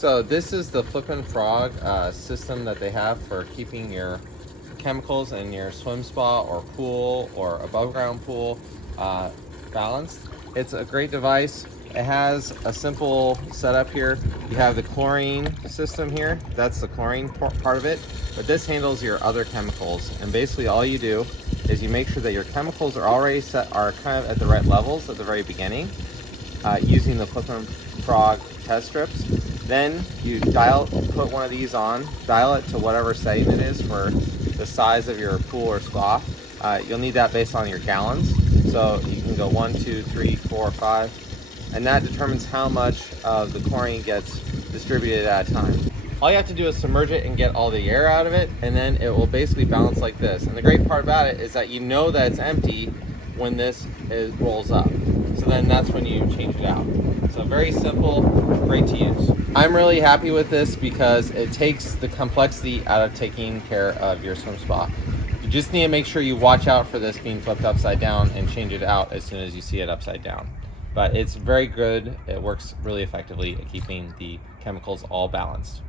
So this is the Flippin Frog system that they have for keeping your chemicals in your swim spa or pool or above ground pool balanced. It's a great device. It has a simple setup here. You have the chlorine system here. That's the chlorine part of it. But this handles your other chemicals. And basically all you do is you make sure that your chemicals are already set, are kind of at the right levels at the very beginning using the Flippin Frog test strips. Then you put one of these on, dial it to whatever setting it is for the size of your pool or spa. You'll need that based on your gallons. So you can go 1, 2, 3, 4, 5, and that determines how much of the chlorine gets distributed at a time. All you have to do is submerge it and get all the air out of it, and then it will basically balance like this. And the great part about it is that you know that it's empty when this rolls up. So then that's when you change it out. So very simple, great to use. I'm really happy with this because it takes the complexity out of taking care of your swim spa. You just need to make sure you watch out for this being flipped upside down and change it out as soon as you see it upside down. But it's very good. It works really effectively at keeping the chemicals all balanced.